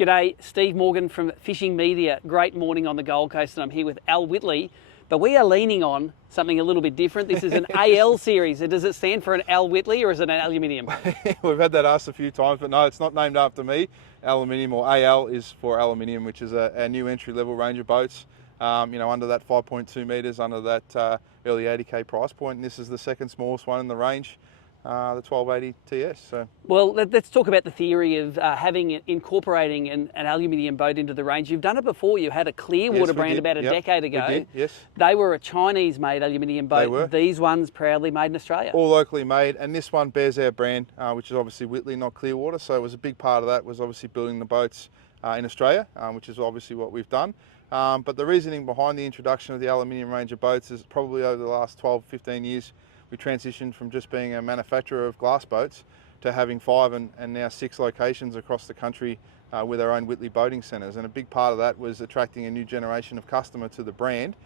G'day, Steve Morgan from Fishing Media. Great morning on the Gold Coast, and I'm here with Al Whittley. But we are leaning on something a little bit different. This is an AL series. Does it stand for an Al Whittley or is it an aluminium? We've had that asked a few times, but no, it's not named after me. Aluminium, or AL, is for aluminium, which is a new entry-level range of boats. Under that 5.2 metres, under that early 80k price point. And this is the second smallest one in the range, the 1280 TS. So. Well, let's talk about the theory of incorporating an aluminium boat into the range. You've done it before. You had a Clearwater brand about a decade ago. We did, yes. They were a Chinese-made aluminium boat. They were. These ones proudly made in Australia. All locally made, and this one bears our brand, which is obviously Whittley, not Clearwater. So it was a big part of that was obviously building the boats in Australia, which is obviously what we've done. But the reasoning behind the introduction of the aluminium range of boats is probably over the last 12, 15 years, we transitioned from just being a manufacturer of glass boats to having 5 and now 6 locations across the country with our own Whittley Boating Centres. And a big part of that was attracting a new generation of customer to the brand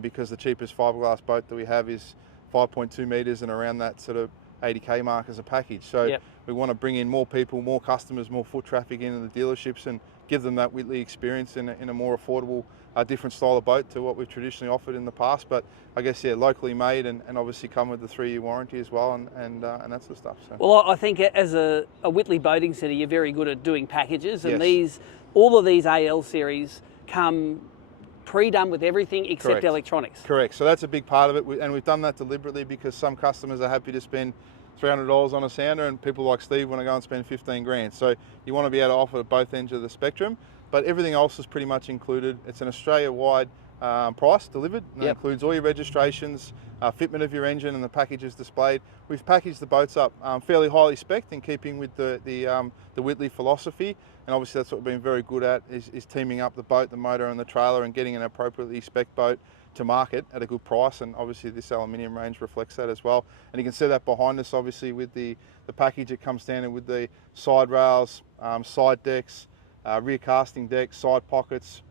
because the cheapest fiberglass boat that we have is 5.2 metres and around that sort of 80k mark as a package. So we want to bring in more people, more customers, more foot traffic into the dealerships and give them that Whittley experience in a more affordable, different style of boat to what we've traditionally offered in the past. But I guess, locally made and obviously come with the 3-year warranty as well and that sort of stuff. So. Well, I think as a Whittley Boating Centre, you're very good at doing packages, and all of these AL series come pre-done with everything except electronics. Correct. So that's a big part of it, and we've done that deliberately because some customers are happy to spend $300 on a sounder, and people like Steve want to go and spend 15 grand. So you want to be able to offer both ends of the spectrum, but everything else is pretty much included. It's an Australia-wide price delivered, and that includes all your registrations, fitment of your engine, and the packages displayed. We've packaged the boats up fairly highly spec'd in keeping with the Whittley philosophy, and obviously that's what we've been very good at is teaming up the boat, the motor, and the trailer, and getting an appropriately spec boat to market at a good price. And obviously this aluminium range reflects that as well. And you can see that behind us, obviously, with the package. It comes standard with the side rails, side decks, rear casting deck, side pockets,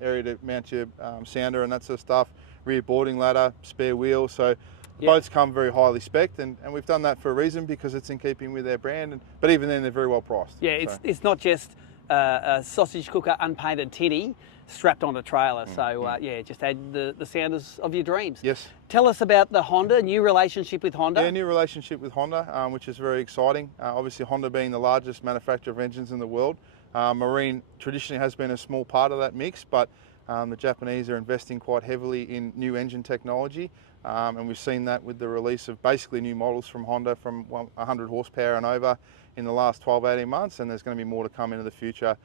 area to mount your sounder and that sort of stuff, rear boarding ladder, spare wheel. So the boats come very highly spec'd, and we've done that for a reason because it's in keeping with their brand. But even then, they're very well priced. Yeah, it's not just a sausage cooker unpainted tinny strapped on a trailer. So just add the sounders of your dreams. Yes. Tell us about the Honda, new relationship with Honda. Yeah, new relationship with Honda, which is very exciting. Obviously Honda being the largest manufacturer of engines in the world. Marine traditionally has been a small part of that mix, but the Japanese are investing quite heavily in new engine technology. And we've seen that with the release of basically new models from Honda from 100 horsepower and over in the last 12, 18 months, and there's going to be more to come into the future.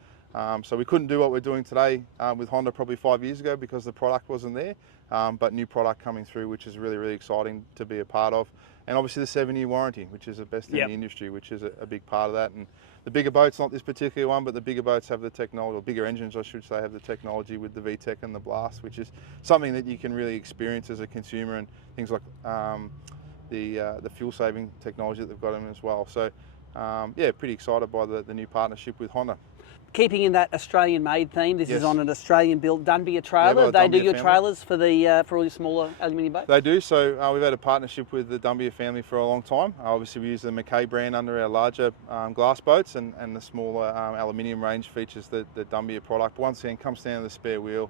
So we couldn't do what we're doing today with Honda probably 5 years ago because the product wasn't there, but new product coming through, which is really, really exciting to be a part of. And obviously the 7-year warranty, which is the best in the industry, which is a big part of that. And the bigger boats, not this particular one, but the bigger boats have the technology, or bigger engines I should say, have the technology with the VTEC and the Blast, which is something that you can really experience as a consumer, and things like the fuel saving technology that they've got in as well. So pretty excited by the new partnership with Honda. Keeping in that Australian-made theme, this is on an Australian-built Dunbier trailer. They do your trailers for all your smaller aluminium boats? They do. So we've had a partnership with the Dunbier family for a long time. Obviously, we use the McKay brand under our larger glass boats, and the smaller aluminium range features the Dunbier product. Once again, comes down to the spare wheel,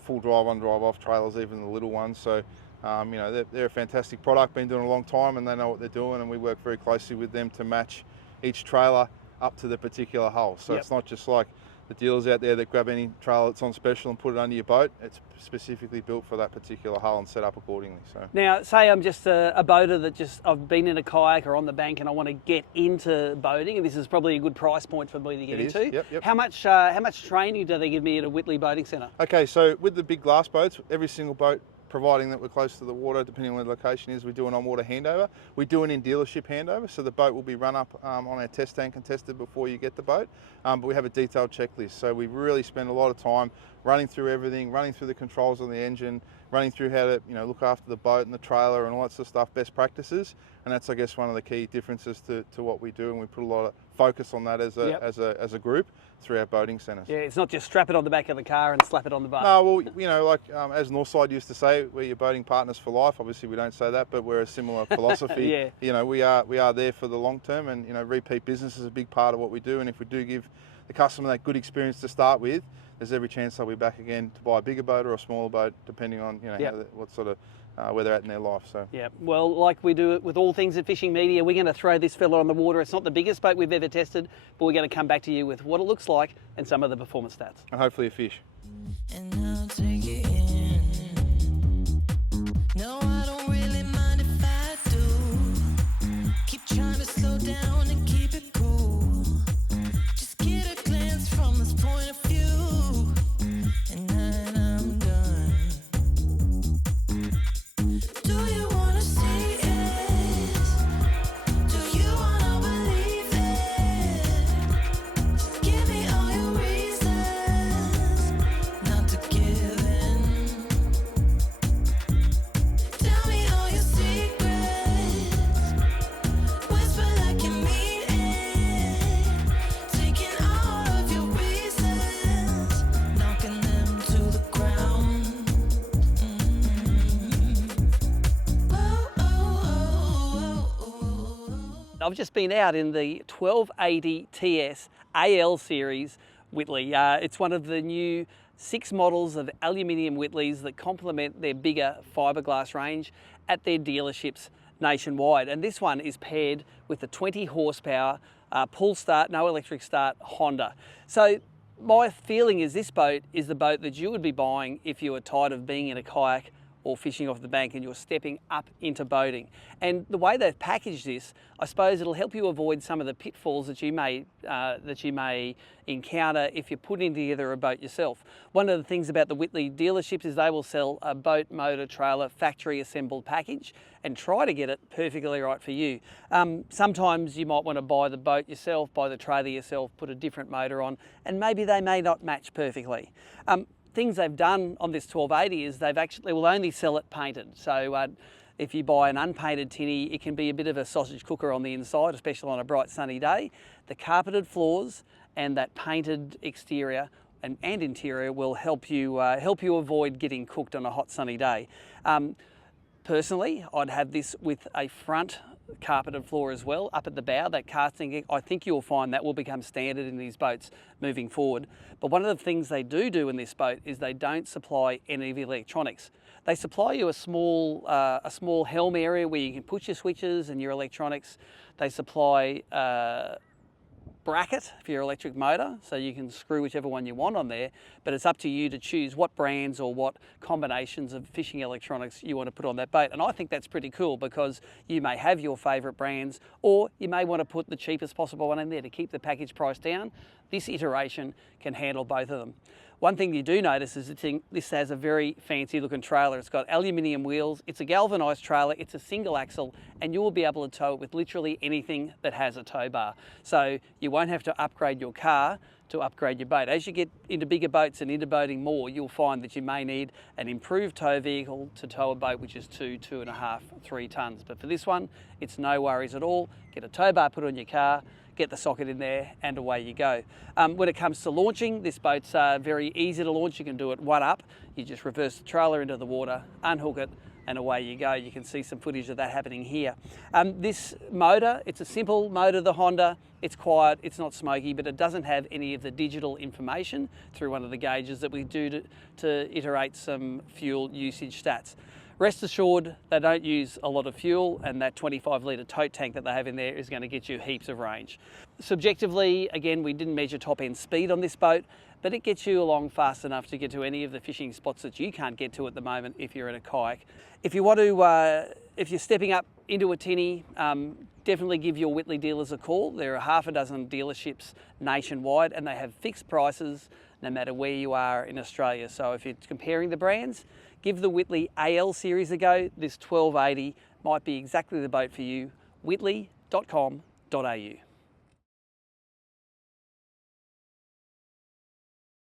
full drive-on, drive-off trailers, even the little ones. So they're a fantastic product. Been doing it a long time, and they know what they're doing, and we work very closely with them to match each trailer up to the particular hull. So it's not just like the dealers out there that grab any trailer that's on special and put it under your boat. It's specifically built for that particular hull and set up accordingly. So now, say I'm just a boater that I've been in a kayak or on the bank and I want to get into boating, and this is probably a good price point for me to get into. Yep. How much training do they give me at a Whittley Boating Centre? Okay, so with the big glass boats, every single boat, providing that we're close to the water, depending on where the location is, we do an on-water handover. We do an in-dealership handover, so the boat will be run up on our test tank and tested before you get the boat, but we have a detailed checklist. So we really spend a lot of time running through everything, running through the controls on the engine, running through how to look after the boat and the trailer and all that sort of stuff, best practices. And that's, I guess, one of the key differences to what we do, and we put a lot of focus on that as a group through our boating centres. Yeah, it's not just strap it on the back of the car and slap it on the boat. No, well, as Northside used to say, we're your boating partners for life. Obviously, we don't say that, but we're a similar philosophy. We are there for the long term, and repeat business is a big part of what we do. And if we do give the customer that good experience to start with, there's every chance they'll be back again to buy a bigger boat or a smaller boat, depending on what sort of where they're at in their life. So yeah, well, like we do it with all things at Fishing Media, we're going to throw this fella on the water. It's not the biggest boat we've ever tested, but we're going to come back to you with what it looks like and some of the performance stats. and hopefully a fish. And I'll take it in. No, I don't really mind if I do. Keep trying to slow down and keep it cool. Just get a glance from this point of view, and then I'm done. Do you wanna see it? Do you wanna believe it? Just give me all your reasons not to give in. Tell me all your secrets, whisper like you mean it. Taking all of your reasons, knocking them to the ground. Oh, oh, oh, oh, oh. I've just been out in the 1280 TS AL series Whitley. It's one of the new 6 models of aluminium Whitleys that complement their bigger fiberglass range at their dealerships nationwide. And this one is paired with the 20 horsepower pull start, no electric start Honda. So my feeling is this boat is the boat that you would be buying if you were tired of being in a kayak or fishing off the bank and you're stepping up into boating. And the way they've packaged this, I suppose it'll help you avoid some of the pitfalls that you may encounter if you're putting together a boat yourself. One of the things about the Whitley dealerships is they will sell a boat, motor, trailer, factory assembled package and try to get it perfectly right for you. Sometimes you might want to buy the boat yourself, buy the trailer yourself, put a different motor on, and maybe they may not match perfectly. Things they've done on this 1280 is they will only sell it painted. So if you buy an unpainted tinny, it can be a bit of a sausage cooker on the inside, especially on a bright sunny day. The carpeted floors and that painted exterior and interior will help you avoid getting cooked on a hot sunny day. Personally, I'd have this with a front carpeted floor as well, up at the bow, that casting. I think you'll find that will become standard in these boats moving forward. But one of the things they do in this boat is they don't supply any of the electronics. They supply you a small helm area where you can put your switches and your electronics. They supply bracket for your electric motor, so you can screw whichever one you want on there, but it's up to you to choose what brands or what combinations of fishing electronics you want to put on that boat. And I think that's pretty cool because you may have your favourite brands, or you may want to put the cheapest possible one in there to keep the package price down. This iteration can handle both of them. One thing you do notice is this has a very fancy looking trailer. It's got aluminium wheels, it's a galvanised trailer, it's a single axle, and you will be able to tow it with literally anything that has a tow bar. So you won't have to upgrade your car to upgrade your boat. As you get into bigger boats and into boating more, you'll find that you may need an improved tow vehicle to tow a boat which is 2.5, 3 tonnes. But for this one, it's no worries at all. Get a tow bar put on your car, get the socket in there, and away you go. When it comes to launching, this boat's very easy to launch. You can do it one up. You just reverse the trailer into the water, unhook it, and away you go. You can see some footage of that happening here. This motor, it's a simple motor, the Honda. It's quiet, it's not smoky, but it doesn't have any of the digital information through one of the gauges that we do to iterate some fuel usage stats. Rest assured, they don't use a lot of fuel, and that 25 litre tote tank that they have in there is going to get you heaps of range. Subjectively, again, we didn't measure top end speed on this boat, but it gets you along fast enough to get to any of the fishing spots that you can't get to at the moment if you're in a kayak. If you want to, if you're stepping up into a tinny, definitely give your Whitley dealers a call. There are half a dozen dealerships nationwide, and they have fixed prices no matter where you are in Australia. So if you're comparing the brands, give the Whitley AL series a go. This 1280 might be exactly the boat for you. Whitley.com.au